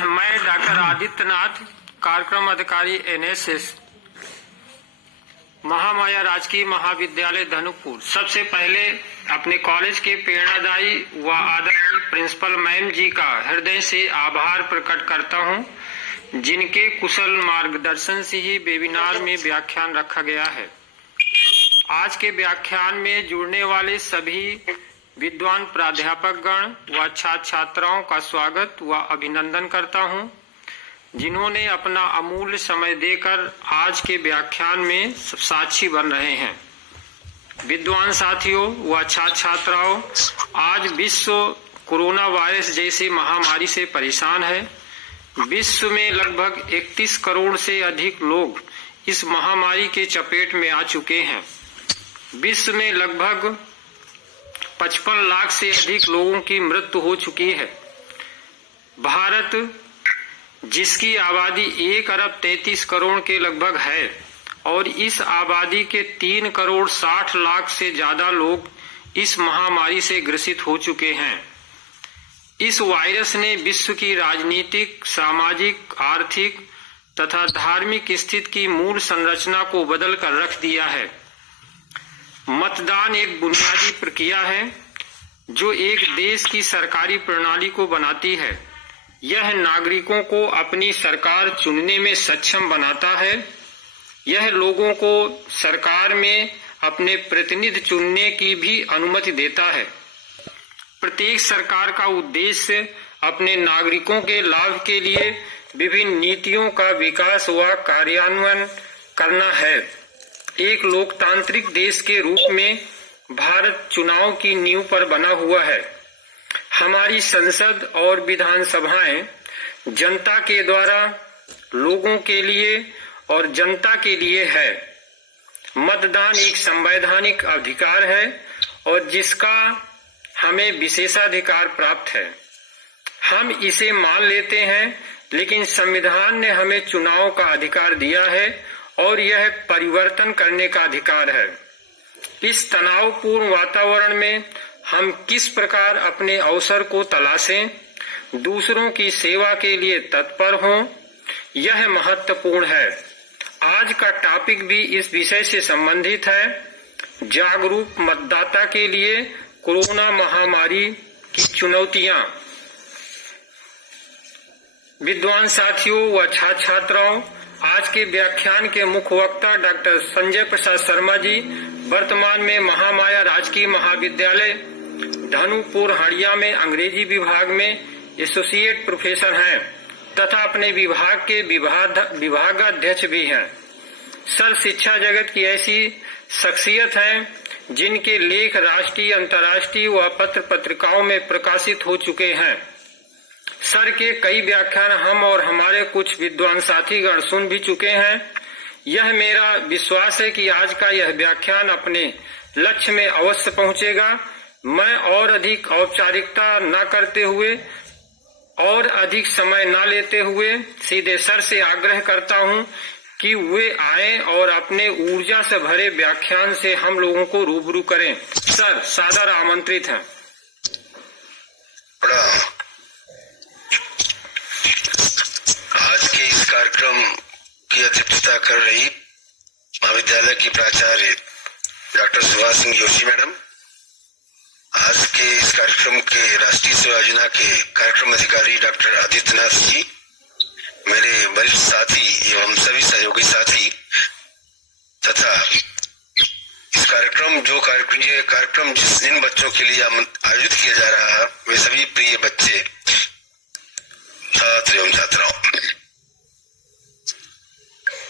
मैं डॉक्टर आदित्यनाथ, कार्यक्रम अधिकारी एनएसएस, महामाया राजकीय महाविद्यालय धनुपुर। सबसे पहले अपने कॉलेज के प्रेरणादायी व आदरणीय प्रिंसिपल मैम जी का हृदय से आभार प्रकट करता हूं, जिनके कुशल मार्गदर्शन से ही वेबिनार में व्याख्यान रखा गया है। आज के व्याख्यान में जुड़ने वाले सभी विद्वान प्राध्यापक गण व छात्र छात्राओं का स्वागत व अभिनंदन करता हूं, जिन्होंने अपना अमूल्य समय देकर आज के व्याख्यान में साक्षी बन रहे हैं। विद्वान साथियों व छात्र छात्राओं, आज विश्व कोरोना वायरस जैसी महामारी से परेशान है। विश्व में लगभग 31 करोड़ से अधिक लोग इस महामारी के चपेट में आ चुके हैं। विश्व में लगभग 55 लाख से अधिक लोगों की मृत्यु हो चुकी है। भारत, जिसकी आबादी 1 अरब 33 करोड़ के लगभग है, और इस आबादी के 3 करोड़ 60 लाख से ज्यादा लोग इस महामारी से ग्रसित हो चुके हैं। इस वायरस ने विश्व की राजनीतिक, सामाजिक, आर्थिक तथा धार्मिक स्थिति की मूल संरचना को बदल कर रख दिया है। मतदान एक बुनियादी प्रक्रिया है जो एक देश की सरकारी प्रणाली को बनाती है। यह नागरिकों को अपनी सरकार चुनने में सक्षम बनाता है। यह लोगों को सरकार में अपने प्रतिनिधि चुनने की भी अनुमति देता है। प्रत्येक सरकार का उद्देश्य अपने नागरिकों के लाभ के लिए विभिन्न नीतियों का विकास व कार्यान्वयन करना है। एक लोकतांत्रिक देश के रूप में भारत चुनाव की नींव पर बना हुआ है। हमारी संसद और विधानसभाएं जनता के द्वारा, लोगों के लिए और जनता के लिए है। मतदान एक संवैधानिक अधिकार है और जिसका हमें विशेषाधिकार प्राप्त है। हम इसे मान लेते हैं, लेकिन संविधान ने हमें चुनाव का अधिकार दिया है और यह परिवर्तन करने का अधिकार है। इस तनावपूर्ण वातावरण में हम किस प्रकार अपने अवसर को तलाशें, दूसरों की सेवा के लिए तत्पर हों, यह महत्वपूर्ण है। आज का टॉपिक भी इस विषय से संबंधित है। जागरूक मतदाता के लिए कोरोना महामारी की चुनौतियां। विद्वान साथियों व छात्र छात्राओं, आज के व्याख्यान के मुख्य वक्ता डॉक्टर संजय प्रसाद शर्मा जी वर्तमान में महामाया राजकीय महाविद्यालय धनुपुर हड़िया में अंग्रेजी विभाग में एसोसिएट प्रोफेसर हैं तथा अपने विभाग के विभागाध्यक्ष भी हैं। सर शिक्षा जगत की ऐसी शख्सियत हैं जिनके लेख राष्ट्रीय, अंतर्राष्ट्रीय व पत्र पत्रिकाओं में प्रकाशित हो चुके हैं। सर के कई व्याख्यान हम और हमारे कुछ विद्वान साथीगण सुन भी चुके हैं। यह मेरा विश्वास है कि आज का यह व्याख्यान अपने लक्ष्य में अवश्य पहुंचेगा। मैं और अधिक औपचारिकता न करते हुए और अधिक समय न लेते हुए सीधे सर से आग्रह करता हूं कि वे आएं और अपने ऊर्जा से भरे व्याख्यान से हम लोगों को रूबरू करें। सर सादर आमंत्रित हैं। आज के इस कार्यक्रम की अध्यक्षता कर रही महाविद्यालय की प्राचार्य डॉक्टर सुभाष सिंह जोशी मैडम, आज के इस कार्यक्रम के राष्ट्रीय सेवा योजना के कार्यक्रम अधिकारी डॉक्टर आदित्यनाथ जी, मेरे वरिष्ठ साथी एवं सभी सहयोगी साथी तथा इस कार्यक्रम जिन बच्चों के लिए आयोजित किया जा रहा है, वे सभी प्रिय बच्चे, छात्र एवं छात्राओं।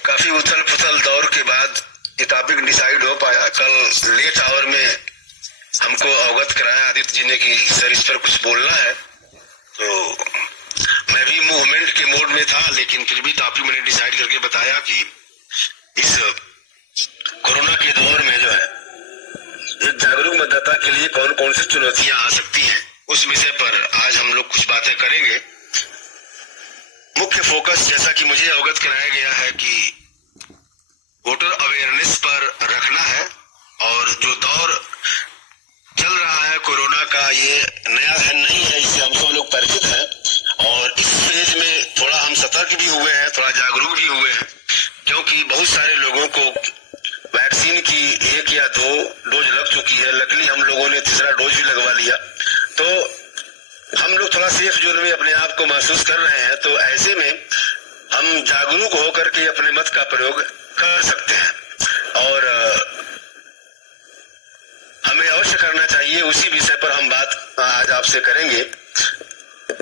काफी उथल पुथल दौर के बाद ये टॉपिक डिसाइड हो पाया। कल लेट आवर में हमको अवगत कराया आदित्य जी ने कि सर इस पर कुछ बोलना है, तो मैं भी मूवमेंट के मोड में था, लेकिन फिर भी टॉपिक मैंने डिसाइड करके बताया कि इस कोरोना के दौर में जो है एक जागरूक मतदाता के लिए कौन कौन सी चुनौतियां आ सकती हैं, उस विषय पर आज हम लोग कुछ बातें करेंगे। मुख्य फोकस, जैसा कि मुझे अवगत कराया गया है, कि वोटर अवेयरनेस पर रखना है। और जो दौर चल रहा है कोरोना का, ये नया है नहीं है, इससे हम सब लोग परिचित हैं। और इस फेज में महसूस कर रहे हैं, तो ऐसे में हम जागरूक होकर के अपने मत का प्रयोग कर सकते हैं और हमें अवश्य करना चाहिए। उसी विषय पर हम बात आज आपसे करेंगे।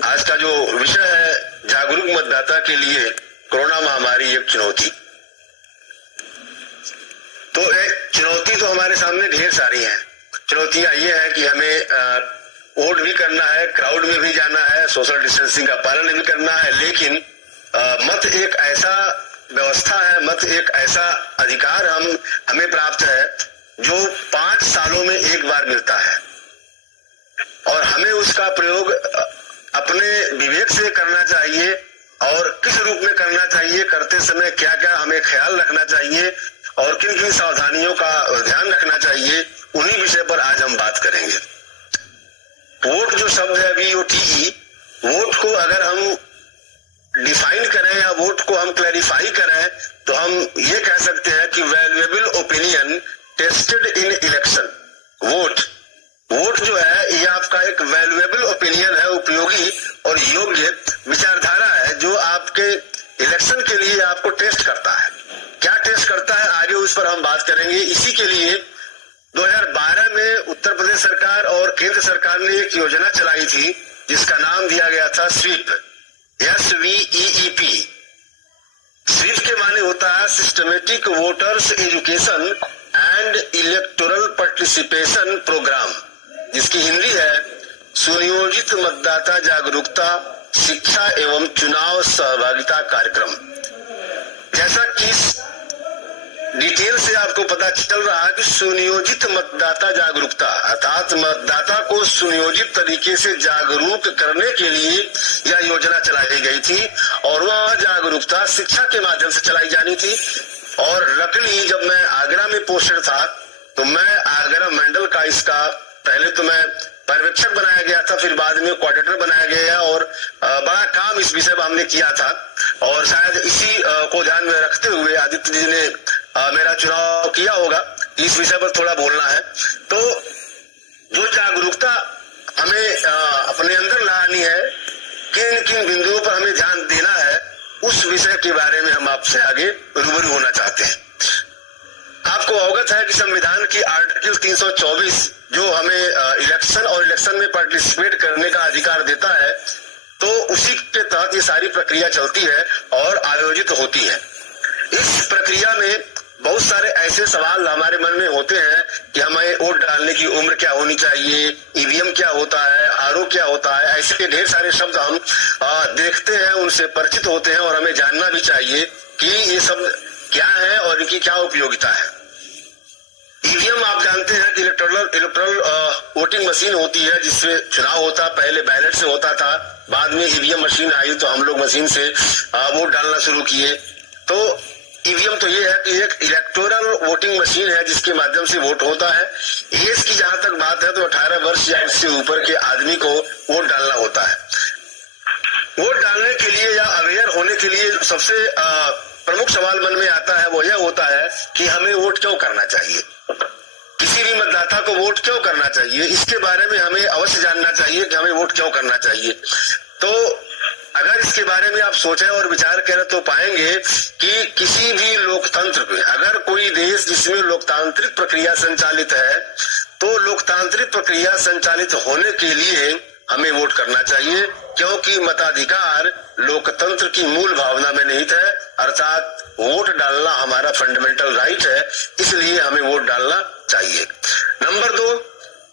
आज का जो विषय है, जागरूक मतदाता के लिए कोरोना महामारी एक चुनौती। तो एक चुनौती तो हमारे सामने ढेर सारी हैं। चुनौतियां ये है कि हमें वोट भी करना है, क्राउड में भी जाना है, सोशल डिस्टेंसिंग का पालन भी करना है, लेकिन मत एक ऐसा व्यवस्था है, मत एक ऐसा अधिकार हमें प्राप्त है जो 5 सालों में एक बार मिलता है और हमें उसका प्रयोग अपने विवेक से करना चाहिए और किस रूप में करना चाहिए, करते समय क्या क्या हमें ख्याल रखना चाहिए और किन किन सावधानियों का ध्यान रखना चाहिए, उन्हीं विषय पर आज हम बात करेंगे। वोट जो शब्द है VOTE, वोट को अगर हम डिफाइन करें या वोट को हम क्लैरिफाई करें तो हम ये कह सकते हैं कि valuable opinion tested in election. Vote जो है ये आपका एक वैल्यूएबल ओपिनियन है, उपयोगी और योग्य विचारधारा है जो आपके इलेक्शन के लिए आपको टेस्ट करता है। क्या टेस्ट करता है, आगे उस पर हम बात करेंगे। इसी के लिए 2012 में उत्तर प्रदेश सरकार और केंद्र सरकार ने एक योजना चलाई थी जिसका नाम दिया गया था स्वीप, SVEEP। स्वीप के माने होता है systematic voters education and electoral participation programme, जिसकी हिंदी है सुनियोजित मतदाता जागरूकता शिक्षा एवं चुनाव सहभागिता कार्यक्रम। जैसा कि डिटेल से आपको पता चल रहा है कि सुनियोजित मतदाता जागरूकता अर्थात मतदाता को सुनियोजित तरीके से जागरूक करने के लिए यह योजना चलाई गई थी और वह जागरूकता शिक्षा के माध्यम से चलाई जानी थी। और लकली जब मैं आगरा में पोस्टेड था तो मैं आगरा मंडल का इसका पहले तो मैं पर्यवेक्षक बनाया गया था, फिर बाद में कोऑर्डिनेटर बनाया गया और बड़ा काम इस विषय पर हमने किया था और शायद इसी को ध्यान में रखते हुए आदित्य जी ने मेरा चुनाव किया होगा। इस विषय पर थोड़ा बोलना है। तो जो जागरूकता हमें अपने अंदर लानी है, किन किन बिंदुओं पर हमें ध्यान देना है, उस विषय के बारे में हम आपसे आगे रूबरू होना चाहते हैं। आपको अवगत है कि संविधान की आर्टिकल 324 जो हमें इलेक्शन और इलेक्शन में पार्टिसिपेट करने का अधिकार देता है, तो उसी के तहत ये सारी प्रक्रिया चलती है और आयोजित होती है। इस प्रक्रिया में बहुत सारे ऐसे सवाल हमारे मन में होते हैं कि हमें वोट डालने की उम्र क्या होनी चाहिए, EVM क्या होता है, RO क्या होता है, ऐसे ढेर सारे शब्द हम देखते हैं, उनसे परिचित होते हैं और हमें जानना भी चाहिए कि ये शब्द क्या है और इनकी क्या उपयोगिता है। EVM आप जानते हैं कि इलेक्ट्रल वोटिंग मशीन होती है जिससे चुनाव होता, पहले बैलेट से होता था, बाद में EVM मशीन आई तो हम लोग मशीन से वोट डालना शुरू किए। तो EVM तो ये है कि एक इलेक्टोरल वोटिंग मशीन है जिसके माध्यम से वोट होता है। एज की जहां तक बात है तो 18 वर्ष या इससे ऊपर के आदमी को वोट डालना होता है। वोट डालने के लिए या अवेयर होने के लिए सबसे प्रमुख सवाल मन में आता है वो यह होता है कि हमें वोट क्यों करना चाहिए, किसी भी मतदाता को वोट क्यों करना चाहिए, इसके बारे में हमें अवश्य जानना चाहिए कि हमें वोट क्यों करना चाहिए। तो अगर इसके बारे में आप सोचें और विचार करें तो पाएंगे कि किसी भी लोकतंत्र में अगर कोई देश जिसमें लोकतांत्रिक प्रक्रिया संचालित है तो लोकतांत्रिक प्रक्रिया संचालित होने के लिए हमें वोट करना चाहिए, क्योंकि मताधिकार लोकतंत्र की मूल भावना में निहित है, अर्थात वोट डालना हमारा फंडामेंटल राइट है, इसलिए हमें वोट डालना चाहिए। नंबर 2,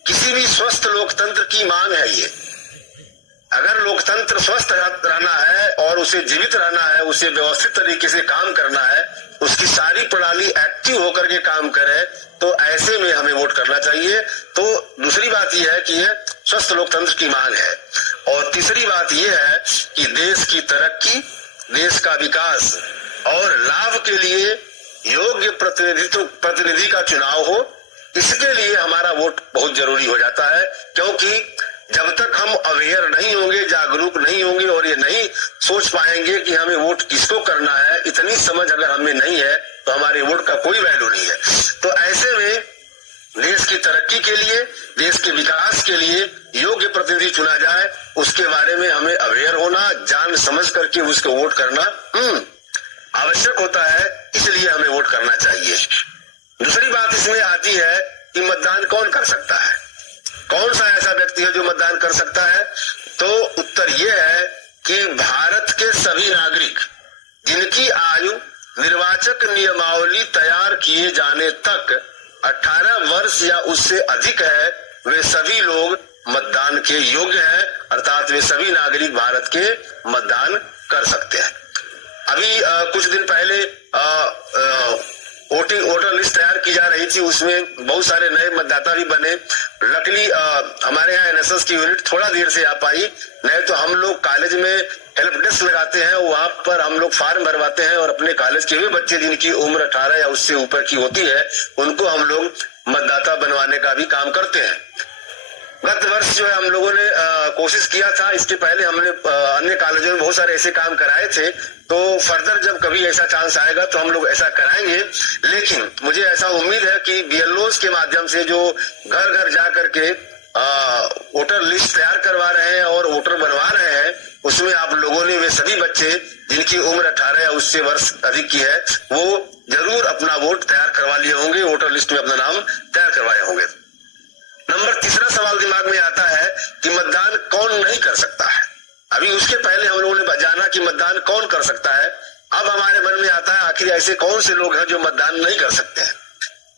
किसी भी स्वस्थ लोकतंत्र की मांग है ये। अगर लोकतंत्र स्वस्थ रहना है और उसे जीवित रहना है, उसे व्यवस्थित तरीके से काम करना है, उसकी सारी प्रणाली एक्टिव होकर के काम करे, तो ऐसे में हमें वोट करना चाहिए। तो दूसरी बात यह है कि यह स्वस्थ लोकतंत्र की मांग है। और तीसरी बात यह है कि देश की तरक्की, देश का विकास और लाभ के लिए योग्य प्रतिनिधि का चुनाव हो, इसके लिए हमारा वोट बहुत जरूरी हो जाता है। क्योंकि जब तक हम अवेयर नहीं होंगे, जागरूक नहीं होंगे और ये नहीं सोच पाएंगे कि हमें वोट किसको करना है, इतनी समझ अगर हमें नहीं है तो हमारे वोट का कोई वैल्यू नहीं है। तो ऐसे में देश की तरक्की के लिए, देश के विकास के लिए योग्य प्रतिनिधि चुना जाए उसके बारे में हमें अवेयर होना, जान समझ करके उसको वोट करना आवश्यक होता है, इसलिए हमें वोट करना चाहिए। दूसरी बात इसमें आती है कि मतदान कौन कर सकता है, कौन सा ऐसा व्यक्ति है जो मतदान कर सकता है। तो उत्तर यह है कि भारत के सभी नागरिक जिनकी आयु निर्वाचक नियमावली तैयार किए जाने तक 18 वर्ष या उससे अधिक है, वे सभी लोग मतदान के योग्य हैं, अर्थात वे सभी नागरिक भारत के मतदान कर सकते हैं। अभी कुछ दिन पहले वोटर लिस्ट तैयार की जा रही थी, उसमें बहुत सारे नए मतदाता भी बने। लकीली हमारे यहाँ एनएसएस की यूनिट थोड़ा देर से आ पाई, नहीं तो हम लोग कॉलेज में हेल्प डेस्क लगाते हैं, वहां पर हम लोग फॉर्म भरवाते हैं और अपने कॉलेज के भी बच्चे जिनकी उम्र 18 या उससे ऊपर की होती है उनको हम लोग मतदाता बनवाने का भी काम करते हैं। गत वर्ष जो है हम लोगों ने कोशिश किया था, इसके पहले हमने अन्य कॉलेजों में बहुत सारे ऐसे काम कराए थे, तो फर्दर जब कभी ऐसा चांस आएगा तो हम लोग ऐसा कराएंगे। लेकिन मुझे ऐसा उम्मीद है कि बीएलओस के माध्यम से जो घर घर जा करके वोटर लिस्ट तैयार करवा रहे हैं और वोटर बनवा रहे हैं, उसमें आप लोगों ने वे सभी बच्चे जिनकी उम्र 18 या उससे वर्ष अधिक की है वो जरूर अपना वोट तैयार करवा लिए होंगे, वोटर लिस्ट में अपना नाम तैयार करवाए होंगे। नंबर तीसरा सवाल दिमाग में आता है कि मतदान कौन नहीं कर सकता है। अभी उसके पहले हम लोगों ने जाना कि मतदान कौन कर सकता है, अब हमारे मन में आता है आखिर ऐसे कौन से लोग हैं जो मतदान नहीं कर सकते हैं।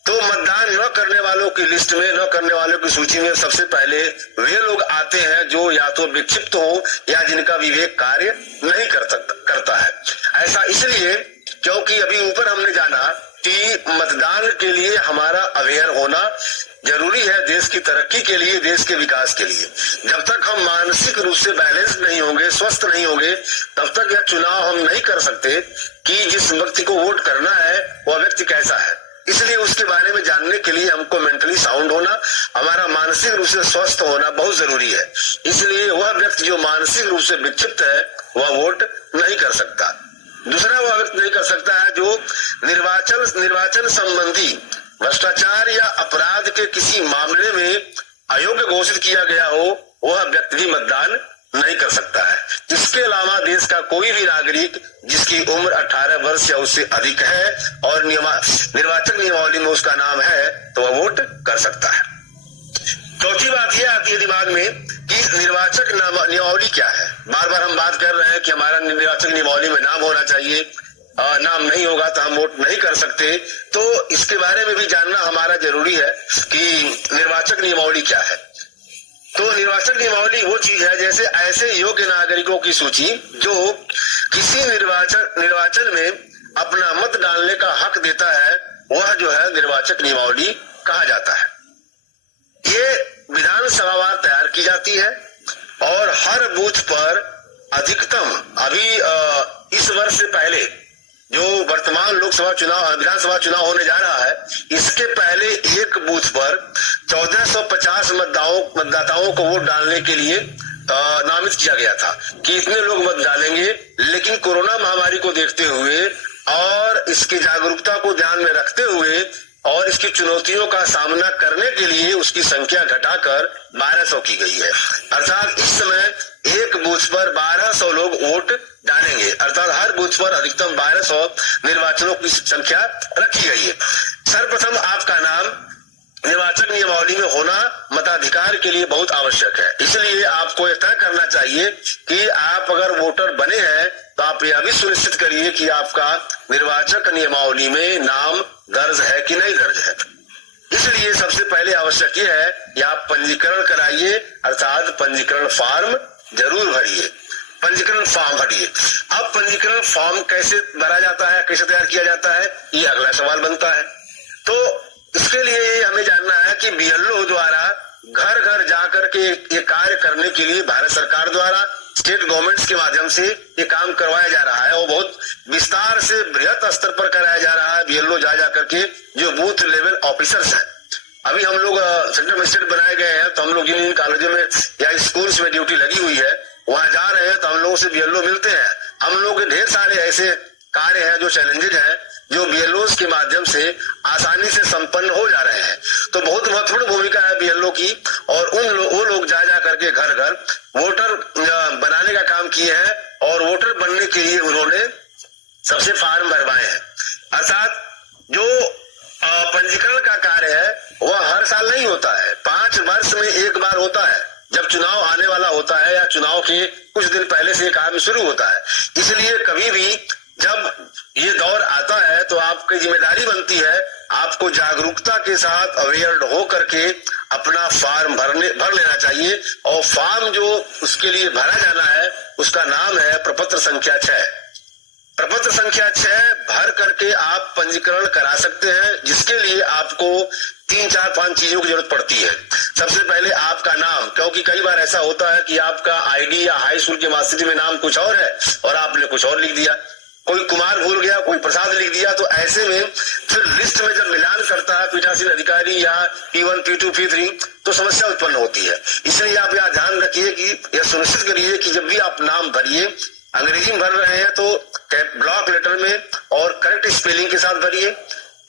तो मतदान न करने वालों की लिस्ट में, न करने वालों की सूची में सबसे पहले वे लोग आते हैं जो या तो विक्षिप्त हो या जिनका विवेक कार्य नहीं करता है। ऐसा इसलिए क्योंकि अभी ऊपर हमने जाना कि मतदान के लिए हमारा अवेयर होना जरूरी है, देश की तरक्की के लिए, देश के विकास के लिए। जब तक हम मानसिक रूप से बैलेंस नहीं होंगे, स्वस्थ नहीं होंगे, तब तक यह चुनाव हम नहीं कर सकते कि जिस व्यक्ति को वोट करना है वह व्यक्ति कैसा है। इसलिए उसके बारे में जानने के लिए हमको मेंटली साउंड होना, हमारा मानसिक रूप से स्वस्थ होना बहुत जरूरी है। इसलिए वह व्यक्ति जो मानसिक रूप से विक्षिप्त है वह वोट नहीं कर सकता। दूसरा वह व्यक्ति नहीं कर सकता है जो निर्वाचन संबंधी भ्रष्टाचार या अपराध के किसी मामले में अयोग्य घोषित किया गया हो, वह व्यक्ति भी मतदान नहीं कर सकता है। इसके अलावा देश का कोई भी नागरिक जिसकी उम्र 18 वर्ष या उससे अधिक है और निर्वाचक नियमावली में उसका नाम है तो वह वोट कर सकता है। चौथी बात यह आती है दिमाग में कि निर्वाचक नियमावली क्या है। बार बार हम बात कर रहे हैं कि हमारा निर्वाचक नियमावली में नाम होना चाहिए, नाम नहीं होगा तो हम वोट नहीं कर सकते। तो इसके बारे में भी जानना हमारा जरूरी है कि निर्वाचक नियमावली क्या है। तो निर्वाचक नियमावली वो चीज है जैसे ऐसे योग्य नागरिकों की सूची जो किसी निर्वाचन में अपना मत डालने का हक देता है, वह जो है निर्वाचक नियमावली कहा जाता है। ये विधानसभावार तैयार की जाती है और हर बूथ पर अधिकतम अभी इस वर्ष से पहले जो वर्तमान लोकसभा चुनाव विधानसभा चुनाव होने जा रहा है, इसके पहले एक बूथ पर 1450 मतदाताओं को वोट डालने के लिए नामित किया गया था कि इतने लोग मत डालेंगे। लेकिन कोरोना महामारी को देखते हुए और इसकी जागरूकता को ध्यान में रखते हुए और इसकी चुनौतियों का सामना करने के लिए उसकी संख्या घटाकर 1200 की गई है। अर्थात इस समय एक बूथ पर 1200 लोग वोट डालेंगे, अर्थात हर बूथ पर अधिकतम 1200 निर्वाचनों की संख्या रखी गई है। सर्वप्रथम आपका नाम निर्वाचक नियमावली में होना मताधिकार के लिए बहुत आवश्यक है। इसलिए आपको यह तय करना चाहिए कि आप अगर वोटर बने हैं तो आप यह भी सुनिश्चित करिए कि आपका निर्वाचक नियमावली में नाम दर्ज है कि नहीं दर्ज है। इसलिए सबसे पहले आवश्यक यह है कि आप पंजीकरण कराइए, अर्थात पंजीकरण फॉर्म जरूर भरिए, पंजीकरण फॉर्म भरिए। अब पंजीकरण फॉर्म कैसे भरा जाता है, कैसे तैयार किया जाता है, ये अगला सवाल बनता है। तो इसके लिए हमें जानना है कि बीएलओ द्वारा घर घर जाकर के ये कार्य करने के लिए भारत सरकार द्वारा स्टेट गवर्नमेंट्स के माध्यम से ये काम करवाया जा रहा है और बहुत विस्तार से बृहत स्तर पर कराया जा रहा है। बीएलओ जा करके जो बूथ लेवल ऑफिसर्स हैं, अभी हम लोग सेक्टर मजिस्ट्रेट बनाए गए हैं तो हम लोग जिन कॉलेजों में या स्कूल्स में ड्यूटी लगी हुई है वहां जा रहे हैं तो हम लोगों से बीएलओ मिलते हैं। हम लोग के ढेर सारे ऐसे कार्य हैं जो चैलेंजेज हैं जो बीएलओ के माध्यम से आसानी से संपन्न हो जा रहे हैं। तो बहुत महत्वपूर्ण भूमिका है बीएलओ की और वो लोग जा करके घर घर वोटर बनाने का काम किए हैं और वोटर बनने के लिए उन्होंने सबसे फॉर्म भरवाए हैं। अर्थात जो पंजीकरण का कार्य है वह हर साल नहीं होता है, 5 वर्ष में एक बार होता है, जब चुनाव आने वाला होता है या चुनाव के कुछ दिन पहले से काम शुरू होता है। इसलिए कभी भी जब ये दौर आता है तो आपकी जिम्मेदारी बनती है आपको जागरूकता के साथ अवेयर हो करके अपना फॉर्म भर लेना चाहिए। और फॉर्म जो उसके लिए भरा जाना है उसका नाम है प्रपत्र संख्या 6। प्रपत्र संख्या 6 भर करके आप पंजीकरण करा सकते हैं, जिसके लिए आपको 3, 4, 5 चीजों की जरूरत पड़ती है। सबसे पहले आपका नाम, क्योंकि कई बार ऐसा होता है कि आपका आईडी या हाई स्कूल की मार्कशीट में नाम कुछ और है और आपने कुछ और लिख दिया, कोई कुमार भूल गया, कोई प्रसाद लिख दिया, तो ऐसे में फिर लिस्ट में जब मिलान करता है पीठासीन अधिकारी या P1, P2, P3 तो समस्या उत्पन्न होती है। इसलिए आप यह ध्यान रखिए कि यह सुनिश्चित करिए कि जब भी आप नाम भरिए, अंग्रेजी में भर रहे हैं तो ब्लॉक लेटर में और करेक्ट स्पेलिंग के साथ भरिए,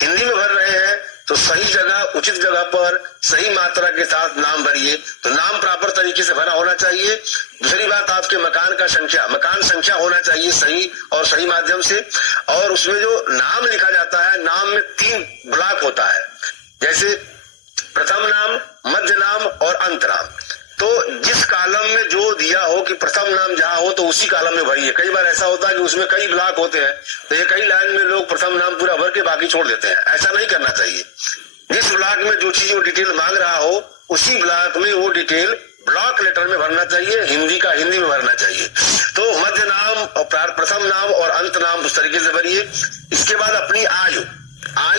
हिंदी में भर रहे हैं तो सही जगह, उचित जगह पर सही मात्रा के साथ नाम भरिए। तो नाम प्रॉपर तरीके से भरा होना चाहिए। दूसरी बात, आपके मकान संख्या होना चाहिए सही और सही माध्यम से। और उसमें जो नाम लिखा जाता है, नाम में 3 ब्लॉक होता है, जैसे प्रथम नाम, मध्य नाम और अंत नाम। तो जिस कॉलम में जो दिया हो कि प्रथम नाम जहां हो तो उसी कॉलम में भरिए। कई बार ऐसा होता है कि उसमें कई ब्लॉक होते हैं तो ये कई लाइन में लोग प्रथम नाम पूरा भर के बाकी छोड़ देते हैं, ऐसा नहीं करना चाहिए। जिस ब्लॉक में जो चीज वो डिटेल मांग रहा हो उसी ब्लॉक में वो डिटेल ब्लॉक लेटर में भरना चाहिए, हिंदी का हिंदी में भरना चाहिए। तो मध्य नाम और प्रथम नाम और अंत नाम उस तरीके से भरिए। इसके बाद अपनी आयु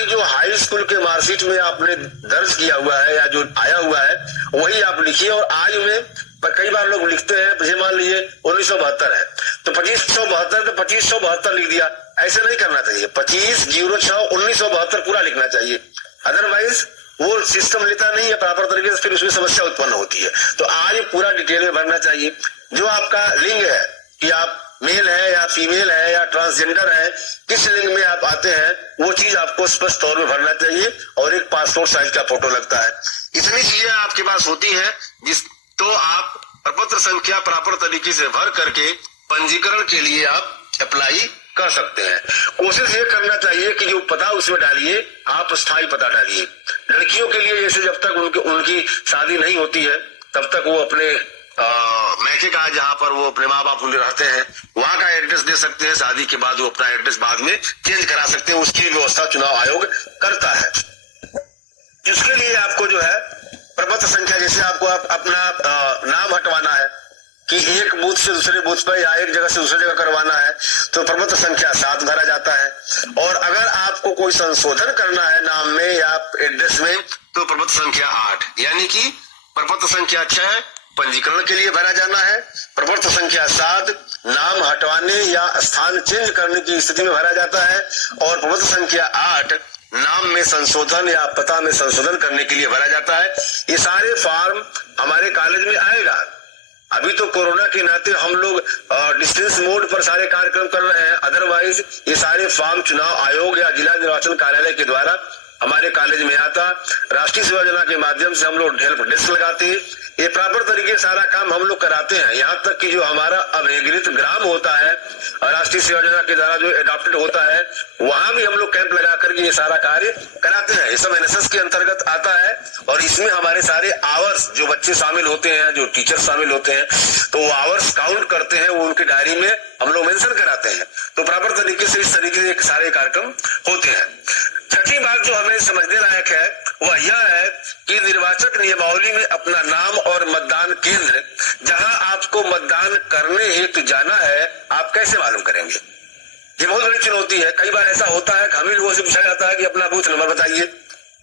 जो हाई स्कूल के मार्कशीट में आपने दर्ज किया हुआ है या जो आया हुआ है वही आप लिखिए। और आयु में कई बार लोग लिखते हैं, जैसे मान लीजिए 1972 है तो 2572 तो 2572 लिख दिया, ऐसे नहीं करना चाहिए। 25/06/1972 पूरा लिखना चाहिए, अदरवाइज वो सिस्टम लेता नहीं है प्रॉपर तरीके से, फिर उसमें समस्या उत्पन्न होती है। तो आयु पूरा डिटेल में भरना चाहिए। जो आपका लिंग है कि आप मेल है या फीमेल है या ट्रांसजेंडर है, किस लिंग में आप आते हैं वो चीज आपको स्पष्ट तौर में भरना चाहिए। और एक पासपोर्ट साइज का फोटो लगता है। इतनी चीजें आपके पास होती हैं तो आप प्रपत्र संख्या प्रॉपर तरीके से भर करके पंजीकरण के लिए आप अप्लाई कर सकते हैं। कोशिश ये करना चाहिए कि जो पता उसमें डालिए आप स्थायी पता डालिए। लड़कियों के लिए जैसे जब तक उनकी शादी नहीं होती है तब तक वो अपने मैके का जहाँ पर वो अपने माँ बाप रहते हैं वहां का एड्रेस दे सकते हैं। शादी के बाद वो अपना एड्रेस बाद में चेंज करा सकते हैं, उसकी व्यवस्था चुनाव आयोग करता है। इसके लिए आपको जो है प्रपत्र संख्या, जैसे आपको अपना नाम हटवाना है कि एक बूथ से दूसरे बूथ पर या एक जगह से दूसरी जगह करवाना है तो प्रपत्र संख्या 7 भरा जाता है। और अगर आपको कोई संशोधन करना है नाम में या एड्रेस में तो प्रपत्र संख्या 8, यानी कि प्रपत्र संख्या 6 पंजीकरण के लिए भरा जाना है, प्रपत्र संख्या 7 नाम हटवाने या स्थान चेंज करने की स्थिति में भरा जाता है, और प्रपत्र संख्या 8 नाम में संशोधन या पता में संशोधन करने के लिए भरा जाता है। ये सारे फॉर्म हमारे कॉलेज में आएगा। अभी तो कोरोना के नाते हम लोग डिस्टेंस मोड पर सारे कार्यक्रम कर रहे हैं, अदरवाइज ये सारे फॉर्म चुनाव आयोग या जिला निर्वाचन कार्यालय के द्वारा हमारे कॉलेज में आता। राष्ट्रीय सेवा योजना के माध्यम से हम लोग हेल्प डेस्क लगाते हैं, ये प्रॉपर तरीके से सारा काम हम लोग कराते हैं। यहाँ तक कि जो हमारा अभिगृहित ग्राम होता है राष्ट्रीय सेवा योजना के द्वारा जो एडॉप्टेड होता है वहां भी हम लोग कैंप लगा करके ये सारा कार्य कराते हैं। ये सब NSS के अंतर्गत आता है और इसमें हमारे सारे आवर्स जो बच्चे शामिल होते हैं, जो टीचर शामिल होते हैं, तो वो आवर्स काउंट करते हैं, वो उनकी डायरी में हम लोग मेंशन कराते हैं। तो प्रॉपर तरीके से इस तरीके से सारे कार्यक्रम होते हैं। छठी बात जो हमें समझने लायक है वह यह है कि निर्वाचक नियमावली में अपना नाम और मतदान केंद्र जहां आपको मतदान करने हेतु जाना है आप कैसे मालूम करेंगे। ये बहुत बड़ी चुनौती है। कई बार ऐसा होता है हम ही लोगों से पूछा जाता है कि अपना बूथ नंबर बताइए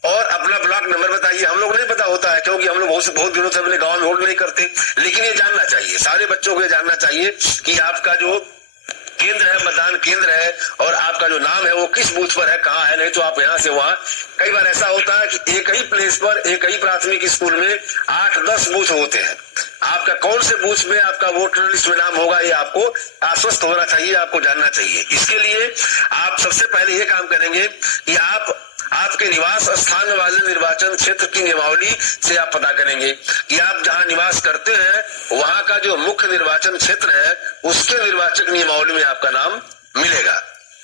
और अपना ब्लॉक नंबर बताइए। हम लोग नहीं पता होता है क्योंकि हम लोग बहुत दिनों से अपने गांव में वोट नहीं करते। लेकिन ये जानना चाहिए, सारे बच्चों को ये जानना चाहिए कि आपका जो केंद्र है, मतदान केंद्र है, और आपका जो नाम है वो किस बूथ पर है, कहाँ है। नहीं तो आप यहाँ से वहां, कई बार ऐसा होता है कि एक ही प्लेस पर एक ही प्राथमिक स्कूल में 8-10 बूथ होते हैं। आपका कौन से बूथ में आपका वोटर लिस्ट में नाम होगा ये आपको आश्वस्त होना चाहिए, आपको जानना चाहिए। इसके लिए आप सबसे पहले ये काम करेंगे कि आप आपके निवास स्थान वाले निर्वाचन क्षेत्र की नियमावली से आप पता करेंगे कि आप जहां निवास करते हैं वहां का जो मुख्य निर्वाचन क्षेत्र है उसके निर्वाचक नियमावली में आपका नाम मिलेगा।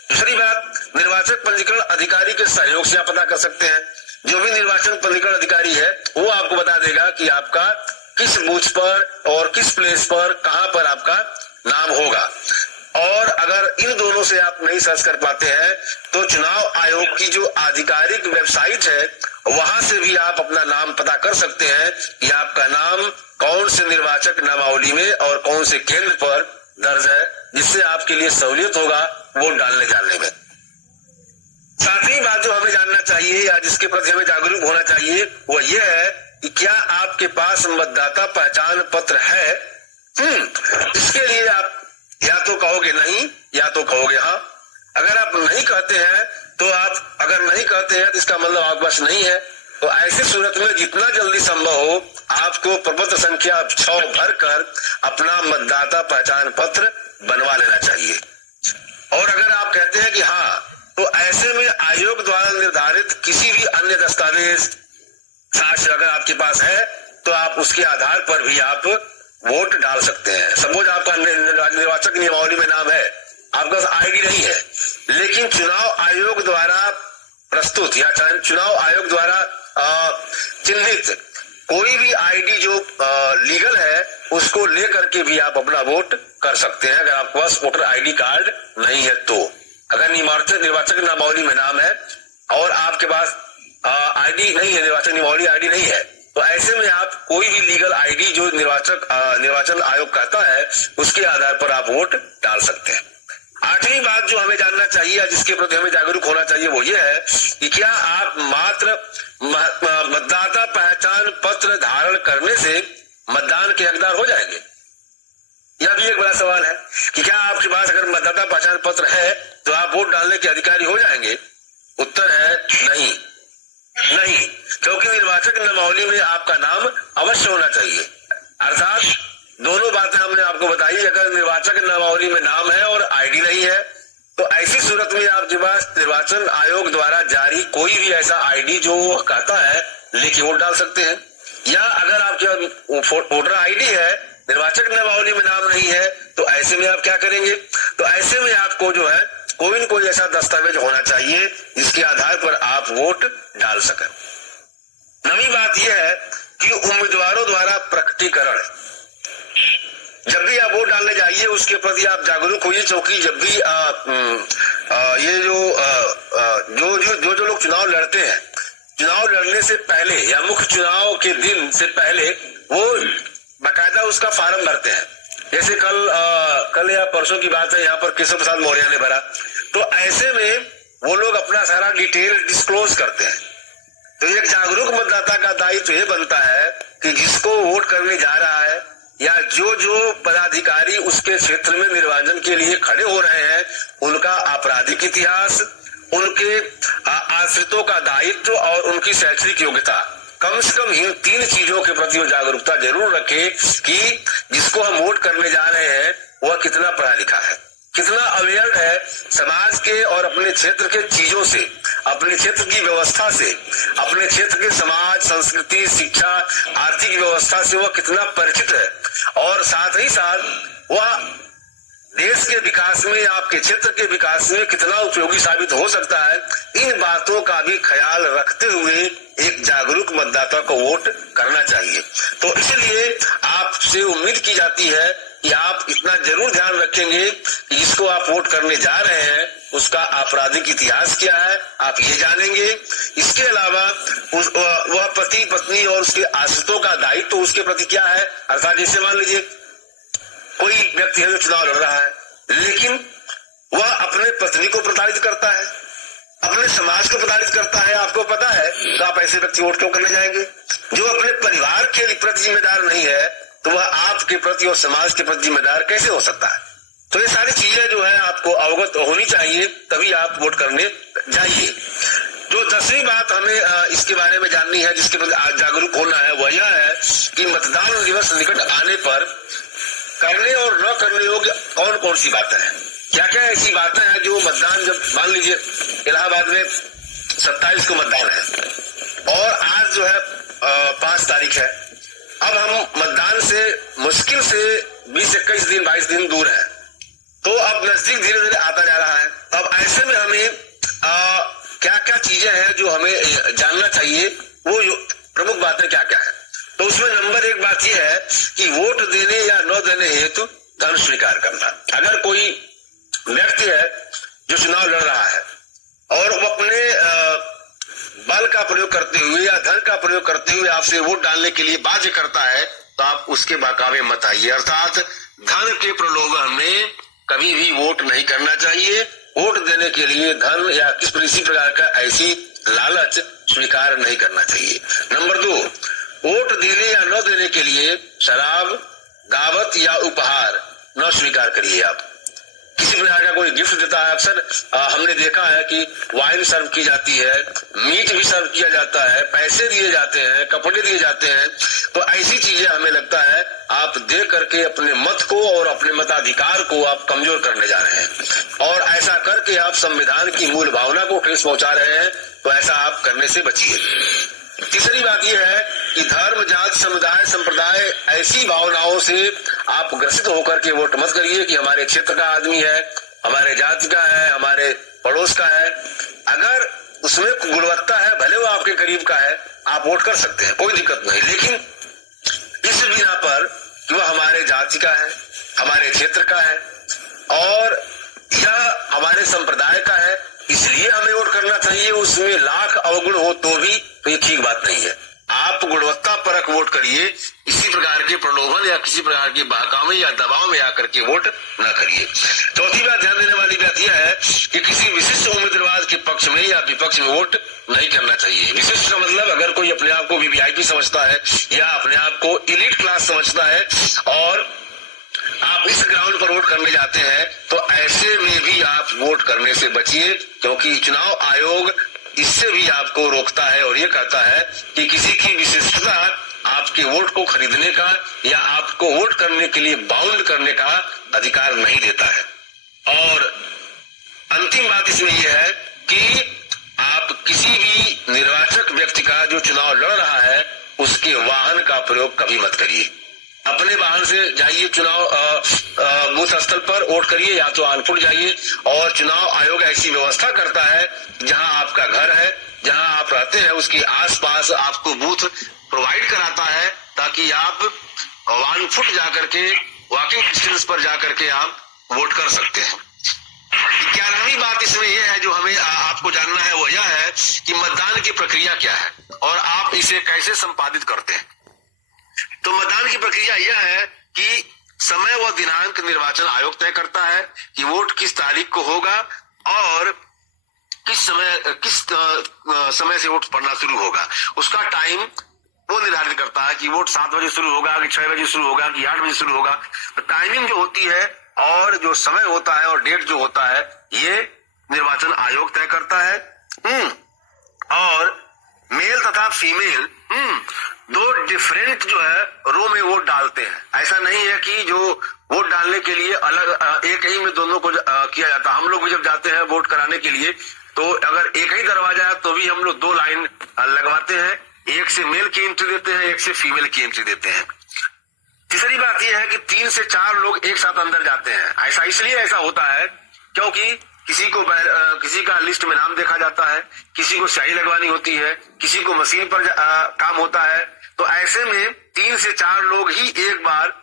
दूसरी बात, निर्वाचक पंजीकरण अधिकारी के सहयोग से आप पता कर सकते हैं। जो भी निर्वाचन पंजीकरण अधिकारी है वो आपको बता देगा कि आपका किस बूथ पर और किस प्लेस पर कहां पर आपका नाम होगा। और अगर इन दोनों से आप नहीं सर्च कर पाते हैं तो चुनाव आयोग की जो आधिकारिक वेबसाइट है वहां से भी आप अपना नाम पता कर सकते हैं कि आपका नाम कौन से निर्वाचक नामावली में और कौन से केंद्र पर दर्ज है, जिससे आपके लिए सहूलियत होगा वोट डालने जाने में। सातवीं बात जो हमें जानना चाहिए या जिसके प्रति हमें जागरूक होना चाहिए वो ये है कि क्या आपके पास मतदाता पहचान पत्र है। इसके लिए आप या तो कहोगे नहीं या तो कहोगे हाँ। अगर आप नहीं कहते हैं तो इसका मतलब आपके पास नहीं है। तो ऐसी सूरत में जितना जल्दी संभव हो आपको प्रपत्र संख्या 6 भरकर अपना मतदाता पहचान पत्र बनवा लेना चाहिए। और अगर आप कहते हैं कि हाँ, तो ऐसे में आयोग द्वारा निर्धारित किसी भी अन्य दस्तावेज साक्ष्य अगर आपके पास है तो आप उसके आधार पर भी आप वोट डाल सकते हैं। सपोज आपका निर्वाचक नियमावली में नाम है, आपका आईडी नहीं है, लेकिन चुनाव आयोग द्वारा प्रस्तुत या चुनाव आयोग द्वारा चिन्हित कोई भी आईडी जो लीगल है उसको लेकर के भी आप अपना वोट कर सकते हैं अगर आपके पास वोटर आईडी कार्ड नहीं है तो। अगर निर्वाचक नामावली में नाम है और आपके पास आईडी नहीं है, निर्वाचन नियमावली आईडी नहीं है, तो ऐसे में आप कोई भी लीगल आईडी जो निर्वाचन आयोग कहता है उसके आधार पर आप वोट डाल सकते हैं। आठवीं बात जो हमें जानना चाहिए या जिसके प्रति हमें जागरूक होना चाहिए वो ये है कि क्या आप मात्र मतदाता पहचान पत्र धारण करने से मतदान के हकदार हो जाएंगे। यह भी एक बड़ा सवाल है कि क्या आपके पास अगर मतदाता पहचान पत्र है तो आप वोट डालने के अधिकारी हो जाएंगे। उत्तर है नहीं, क्योंकि निर्वाचक नामावली में आपका नाम अवश्य होना चाहिए। अर्थात दोनों बातें हमने आपको बताई। अगर निर्वाचक नामावली में नाम है और आईडी नहीं है तो ऐसी सूरत में आपके पास निर्वाचन आयोग द्वारा जारी कोई भी ऐसा आईडी जो कहता है लेके वोट डाल सकते हैं। या अगर आपके वोटर आईडी है, निर्वाचक नामावली में नाम नहीं है, तो ऐसे में आप क्या करेंगे। तो ऐसे में आपको जो है कोई न कोई ऐसा दस्तावेज होना चाहिए जिसके आधार पर आप वोट डाल सकें। नवी बात यह है कि उम्मीदवारों द्वारा प्रकटीकरण, जब भी आप वोट डालने जाइए उसके प्रति आप जागरूक होइए, क्योंकि जब भी ये जो लोग चुनाव लड़ते हैं, चुनाव लड़ने से पहले या मुख्य चुनाव के दिन से पहले वो बाकायदा उसका फार्म भरते हैं। जैसे कल या परसों की बात है, यहाँ पर केशव प्रसाद मौर्य ने भरा, तो ऐसे में वो लोग अपना सारा डिटेल डिस्क्लोज करते हैं। तो एक जागरूक मतदाता का दायित्व ये बनता है कि जिसको वोट करने जा रहा है या जो पदाधिकारी उसके क्षेत्र में निर्वाचन के लिए खड़े हो रहे हैं उनका आपराधिक इतिहास, उनके आश्रितों का दायित्व और उनकी शैक्षणिक योग्यता, कम से कम इन 3 चीजों के प्रति जागरूकता जरूर रखें कि जिसको हम वोट करने जा रहे हैं वह कितना पढ़ा लिखा है, कितना अवेयर है समाज के और अपने क्षेत्र के चीजों से, अपने क्षेत्र की व्यवस्था से, अपने क्षेत्र के समाज, संस्कृति, शिक्षा, आर्थिक व्यवस्था से वह कितना परिचित है, और साथ ही साथ वह देश के विकास में, आपके क्षेत्र के विकास में कितना उपयोगी साबित हो सकता है। इन बातों का भी ख्याल रखते हुए एक जागरूक मतदाता को वोट करना चाहिए। तो इसलिए आपसे उम्मीद की जाती है कि आप इतना जरूर ध्यान रखेंगे कि जिसको आप वोट करने जा रहे हैं उसका आपराधिक इतिहास क्या है, आप ये जानेंगे। इसके अलावा वह पति पत्नी और उसके आश्रितों का दायित्व उसके प्रति क्या है। अर्थात जैसे मान लीजिए कोई व्यक्ति है जो चुनाव लड़ रहा है, लेकिन वह अपने पत्नी को प्रताड़ित करता है, अपने समाज को प्रताड़ित करता है, आपको पता है, तो आप ऐसे व्यक्ति वोट क्यों करने जाएंगे। जो अपने परिवार के प्रति जिम्मेदार नहीं है तो वह आपके प्रति और समाज के प्रति जिम्मेदार कैसे हो सकता है। तो ये सारी चीजें जो है आपको अवगत होनी चाहिए, तभी आप वोट करने जाइए। जो 10वीं बात हमें इसके बारे में जाननी है, जिसके प्रति जागरूक होना है, वह यह है कि मतदान दिवस निकट आने पर करने और न करने योग्य कौन कौन सी बातें हैं, क्या क्या ऐसी बातें हैं जो मतदान, जब मान लीजिए इलाहाबाद में 27 को मतदान है और आज जो है 5 तारीख है। अब हम मतदान से मुश्किल से 20-21 दिन 22 दिन दूर है, तो अब नजदीक धीरे धीरे आता जा रहा है। अब ऐसे में हमें क्या क्या चीजें हैं जो हमें जानना चाहिए, वो प्रमुख बातें क्या क्या है। तो उसमें नंबर 1 बात यह है कि वोट देने या न देने हेतु धन स्वीकार करना। अगर कोई व्यक्ति है जो चुनाव लड़ रहा है और वो अपने बल का प्रयोग करते हुए या धन का प्रयोग करते हुए आपसे वोट डालने के लिए बाध्य करता है, तो आप उसके बहकावे मत आइए। अर्थात धन के प्रलोभन में कभी भी वोट नहीं करना चाहिए। वोट देने के लिए धन या किसी प्रकार का ऐसी लालच स्वीकार नहीं करना चाहिए। नंबर 2, वोट देने या न देने के लिए शराब, दावत या उपहार न स्वीकार करिए। आप किसी प्रकार का कोई गिफ्ट देता है, अक्सर हमने देखा है कि वाइन सर्व की जाती है, मीट भी सर्व किया जाता है, पैसे दिए जाते हैं, कपड़े दिए जाते हैं। तो ऐसी चीजें हमें लगता है आप दे करके अपने मत को और अपने मताधिकार को आप कमजोर करने जा रहे हैं और ऐसा करके आप संविधान की मूल भावना को ठेस पहुंचा रहे हैं। तो ऐसा आप करने से बचिए। तीसरी बात यह है कि धर्म, जाति, समुदाय, संप्रदाय ऐसी भावनाओं से आप ग्रसित होकर के वोट मत करिए कि हमारे क्षेत्र का आदमी है, हमारे जाति का है, हमारे पड़ोस का है। अगर उसमें गुणवत्ता है, भले वो आपके करीब का है, आप वोट कर सकते हैं, कोई दिक्कत नहीं। लेकिन इस बिना पर कि वह हमारे जाति का है, हमारे क्षेत्र का है और यह हमारे संप्रदाय का है, इसलिए हमें वोट करना चाहिए, उसमें लाख अवगुण हो तो भी, तो ये ठीक बात नहीं है। आप गुणवत्ता परक वोट करिए, इसी प्रकार के प्रलोभन या किसी प्रकार के बहकावे या दबाव में आकर के वोट न करिए। चौथी बात ध्यान देने वाली बात यह है कि किसी विशिष्ट उम्मीदवार के पक्ष में या विपक्ष में वोट नहीं करना चाहिए। विशिष्ट का मतलब अगर कोई अपने आप को वीवीआईपी समझता है या अपने आप को एलीट क्लास समझता है और आप इस ग्राउंड पर वोट करने जाते हैं, तो ऐसे में भी आप वोट करने से बचिए, क्योंकि चुनाव आयोग इससे भी आपको रोकता है और ये कहता है कि किसी की विशिष्टता आपके वोट को खरीदने का या आपको वोट करने के लिए बाउंड करने का अधिकार नहीं देता है। और अंतिम बात इसमें यह है कि आप किसी भी निर्वाचक व्यक्ति का जो चुनाव लड़ रहा है उसके वाहन का प्रयोग कभी मत करिए। अपने वाहन से जाइए, चुनाव बूथ स्थल पर वोट करिए, या तो ऑन फुट जाइए। और चुनाव आयोग ऐसी व्यवस्था करता है जहां आपका घर है, जहां आप रहते हैं, उसके आसपास आपको बूथ प्रोवाइड कराता है ताकि आप ऑन फुट जाकर के वॉकिंग डिस्टेंस पर जाकर के आप वोट कर सकते हैं। 11वीं बात इसमें यह है जो हमें आपको जानना है, वो यह है कि मतदान की प्रक्रिया क्या है और आप इसे कैसे संपादित करते हैं। तो मतदान की प्रक्रिया यह है कि समय व दिनांक निर्वाचन आयोग तय करता है कि वोट किस तारीख को होगा और किस समय से वोट पड़ना शुरू होगा। उसका टाइम वो निर्धारित करता है कि वोट 7 बजे शुरू होगा कि 6 बजे शुरू होगा कि 8 बजे शुरू होगा। तो टाइमिंग जो होती है और जो समय होता है और डेट जो होता है, ये निर्वाचन आयोग तय करता है। और मेल तथा फीमेल दो डिफरेंट जो है रो में वोट डालते हैं। ऐसा नहीं है कि जो वोट डालने के लिए अलग एक ही में दोनों को किया जाता है। हम लोग भी जब जाते हैं वोट कराने के लिए, तो अगर एक ही दरवाजा है तो भी हम लोग 2 लाइन लगवाते हैं, एक से मेल की एंट्री देते हैं, एक से फीमेल की एंट्री देते हैं। तीसरी बात यह है कि 3 से 4 लोग एक साथ अंदर जाते हैं। ऐसा इसलिए ऐसा होता है क्योंकि किसी का लिस्ट में नाम देखा जाता है, किसी को स्याही लगवानी होती है, किसी को मशीन पर काम होता है। तो ऐसे में 3 से 4 लोग ही एक बार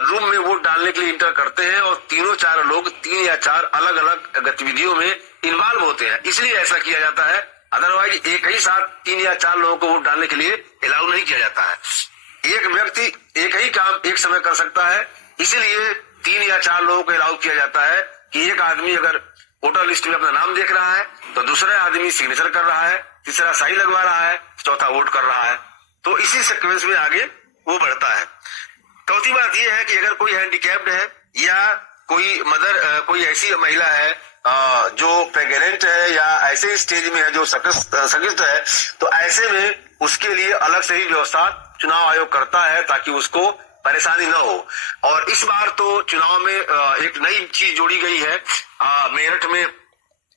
रूम में वोट डालने के लिए इंटर करते हैं और 3-4 लोग 3 या 4 अलग अलग गतिविधियों में इन्वॉल्व होते हैं, इसलिए ऐसा किया जाता है। अदरवाइज एक ही साथ 3 या 4 लोगों को वोट डालने के लिए अलाउ नहीं किया जाता है। एक व्यक्ति एक ही काम एक समय कर सकता है, इसीलिए 3 या 4 लोगों को अलाउ किया जाता है कि एक आदमी अगर वोटर लिस्ट में अपना नाम देख रहा है तो दूसरा आदमी सिग्नेचर कर रहा है, तीसरा सही लगवा रहा है, चौथा वोट कर रहा है। तो इसी सीक्वेंस में आगे वो बढ़ता है। चौथी बात यह है कि अगर कोई हैंडीकैप्ड है या कोई ऐसी महिला है जो प्रेग्नेंट है या ऐसे स्टेज में है जो संदिग्ध है, तो ऐसे में उसके लिए अलग से ही व्यवस्था चुनाव आयोग करता है ताकि उसको परेशानी न हो। और इस बार तो चुनाव में एक नई चीज जोड़ी गई है, मेरठ में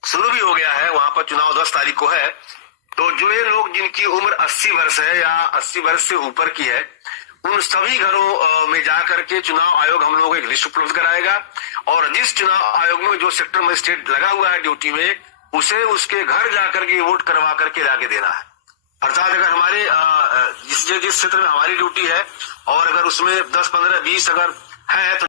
शुरू भी हो गया है, वहां पर चुनाव 10 तारीख को है तो जो ये लोग जिनकी उम्र 80 वर्ष है या 80 वर्ष से ऊपर की है, उन सभी घरों में जाकर के चुनाव आयोग हम लोगों को एक लिस्ट उपलब्ध कराएगा और जिस चुनाव आयोग में जो सेक्टर मजिस्ट्रेट लगा हुआ है ड्यूटी में, उसे उसके घर जाकर के वोट करवा करके लाके देना है। अर्थात अगर हमारे जिस क्षेत्र में हमारी ड्यूटी है और अगर उसमें 10, 15, 20 अगर है तो